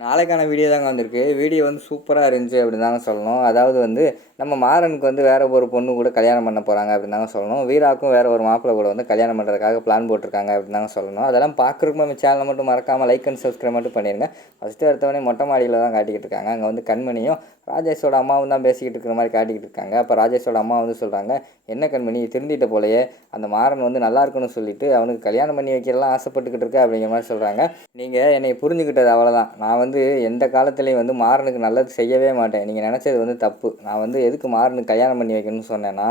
நாளைக்கான வீடியோ தாங்க வந்திருக்கு. வீடியோ வந்து சூப்பராக இருந்துச்சு அப்படின்னு தாங்க சொல்லணும். அதாவது வந்து நம்ம மாறனுக்கு வந்து வேறு ஒரு பொண்ணு கூட கல்யாணம் பண்ண போகிறாங்க அப்படின்னு தாங்க சொல்லணும். வீராக்கும் வேறு ஒரு மாப்பிள்ளை கூட வந்து கல்யாணம் பண்ணுறதுக்காக பிளான் போட்டிருக்காங்க அப்படின்னு தாங்க சொல்லணும். அதெல்லாம் பார்க்குறக்கு நம்ம சேனலை மட்டும் மறக்காமல் லைக் அண்ட் சப்ஸ்கிரைப் மட்டும் பண்ணிடுங்க ஃபஸ்ட்டு எடுத்தவொடனே மொட்டை மாடியில் தான் காட்டிக்கிட்டு இருக்காங்க. அங்கே வந்து கண்மணியும் ராஜேஷோட அம்மாவும் தான் பேசிக்கிட்டு இருக்கிற மாதிரி காட்டிக்கிட்டு இருக்காங்க. அப்போ ராஜேஷோட அம்மா வந்து சொல்கிறாங்க என்ன கண்மணி திருந்திட்ட போலயே. அந்த மாறன் வந்து நல்லா இருக்குன்னு சொல்லிட்டு அவனுக்கு கல்யாணம் பண்ணி வைக்கலாம் ஆசைப்பட்டுக்கிட்டு இருக்கு அப்படிங்கிற மாதிரி சொல்கிறாங்க நீங்கள் என்னை புரிஞ்சுக்கிட்டது அவ்வளோதான் நான் வந்து எந்த காலத்துலேயும் வந்து மாறனுக்கு நல்லது செய்யவே மாட்டேன். நீங்கள் நினச்சது வந்து தப்பு. நான் வந்து எதுக்கு மாறனுக்கு கல்யாணம் பண்ணி வைக்கணும்னு சொன்னேன்னா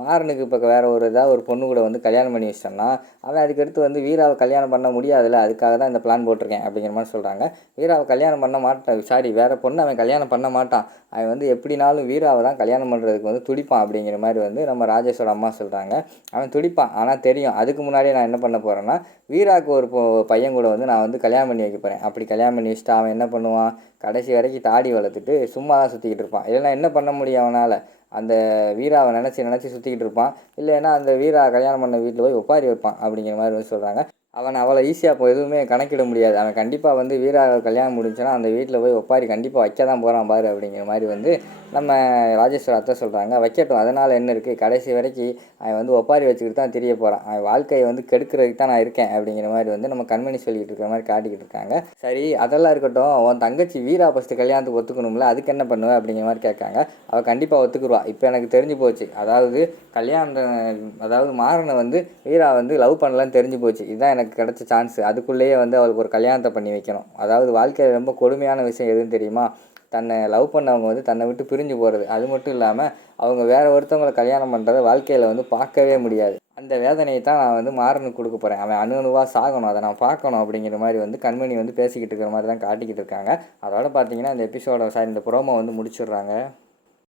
மாறனுக்கு இப்போ வேறு ஒரு ஏதாவது ஒரு பொண்ணு கூட வந்து கல்யாணம் பண்ணி வச்சிட்டோம்னா அவன் அதுக்கடுத்து வந்து வீராவை கல்யாணம் பண்ண முடியாதுல்ல அதுக்காக தான் இந்த பிளான் போட்டிருக்கேன் அப்படிங்கிற மாதிரி சொல்கிறாங்க வீராவை கல்யாணம் பண்ண மாட்டான். சாரி வேறு பொண்ணு அவன் கல்யாணம் பண்ண மாட்டான். அவன் வந்து எப்படினாலும் வீராவை தான் கல்யாணம் பண்ணுறதுக்கு வந்து துடிப்பான் அப்படிங்கிற மாதிரி வந்து நம்ம ராஜேஷோட அம்மா சொல்கிறாங்க அவன் துடிப்பான். ஆனால் தெரியும். அதுக்கு முன்னாடியே நான் என்ன பண்ண போகிறேன்னா வீராவுக்கு ஒரு பையன் கூட வந்து நான் வந்து கல்யாணம் பண்ணி வைக்க போகிறேன் அப்படி கல்யாணம் பண்ணி வச்சுட்டு அவன் என்ன பண்ணுவான்? கடைசி வரைக்கும் தாடி வளர்த்துட்டு சும்மா தான் சுற்றிக்கிட்டு இருப்பான். இல்லைனா என்ன பண்ண முடியும் அவனால்? அந்த வீராவை நினச்சி நினச்சி சுற்றிக்கிட்டு இருப்பான். இல்லைன்னா அந்த வீரா கல்யாணம் பண்ண வீட்டில் போய் ஒப்பாரி வைப்பான் அப்படிங்கிற மாதிரி வந்து சொல்கிறாங்க அவன் அவ்வளோ ஈஸியாக இப்போ எதுவுமே கணக்கிட முடியாது. அவன் கண்டிப்பாக வந்து வீரா கல்யாணம் முடிஞ்சுன்னா அந்த வீட்டில் போய் ஒப்பாரி கண்டிப்பாக வைக்க தான் போகிறான் பாரு அப்படிங்கிற மாதிரி வந்து நம்ம ராஜேஸ்வர அத்தை சொல்கிறாங்க வைக்கட்டும். அதனால் என்ன இருக்குது கடைசி வரைக்கும் அவன் வந்து ஒப்பாரி வச்சுக்கிட்டு தான் தெரிய போகிறான் அவன் வாழ்க்கையை வந்து கெடுக்கிறதுக்கு தான் நான் இருக்கேன் அப்படிங்கிற மாதிரி வந்து நம்ம கண்மணி சொல்லிக்கிட்டு இருக்கிற மாதிரி காட்டிக்கிட்டு இருக்காங்க. சரி அதெல்லாம் இருக்கட்டும். உன் தங்கச்சி வீரா ஃபஸ்ட்டு கல்யாணத்துக்கு ஒத்துக்கணும்ல. அதுக்கு என்ன பண்ணுவேன் அப்படிங்கிற மாதிரி கேட்காங்க. அவள் கண்டிப்பாக ஒத்துக்குருவா. இப்போ எனக்கு தெரிஞ்சு போச்சு. அதாவது கல்யாணம் அதாவது மாறனை வந்து வீரா வந்து லவ் பண்ணலன்னு தெரிஞ்சு போச்சு. இதுதான் எனக்கு கிடைச்ச சான்ஸ் அதுக்குள்ளேயே வந்து அவளுக்கு ஒரு கல்யாணத்தை பண்ணி வைக்கணும். அதாவது வாழ்க்கையில் ரொம்ப கொடுமையான விஷயம் எதுன்னு தெரியுமா? தன்னை லவ் பண்ணவங்க வந்து தன்னை விட்டு பிரிஞ்சு போகிறது அது மட்டும் இல்லாமல் அவங்க வேறு ஒருத்தவங்களை கல்யாணம் பண்ணுறத வாழ்க்கையில் வந்து பார்க்கவே முடியாது. அந்த வேதனையை தான் நான் வந்து மாறனுக்கு கொடுக்க போகிறேன் அவன் அணு அணுவாக சாகணும். அதை நான் பார்க்கணும் அப்படிங்கிற மாதிரி வந்து கண்மணி வந்து பேசிக்கிட்டு இருக்கிற மாதிரி தான் காட்டிக்கிட்டு இருக்காங்க. அதோட பார்த்தீங்கன்னா இந்த எபிசோட சாரி இந்த ப்ரோமோ வந்து முடிச்சிடுறாங்க.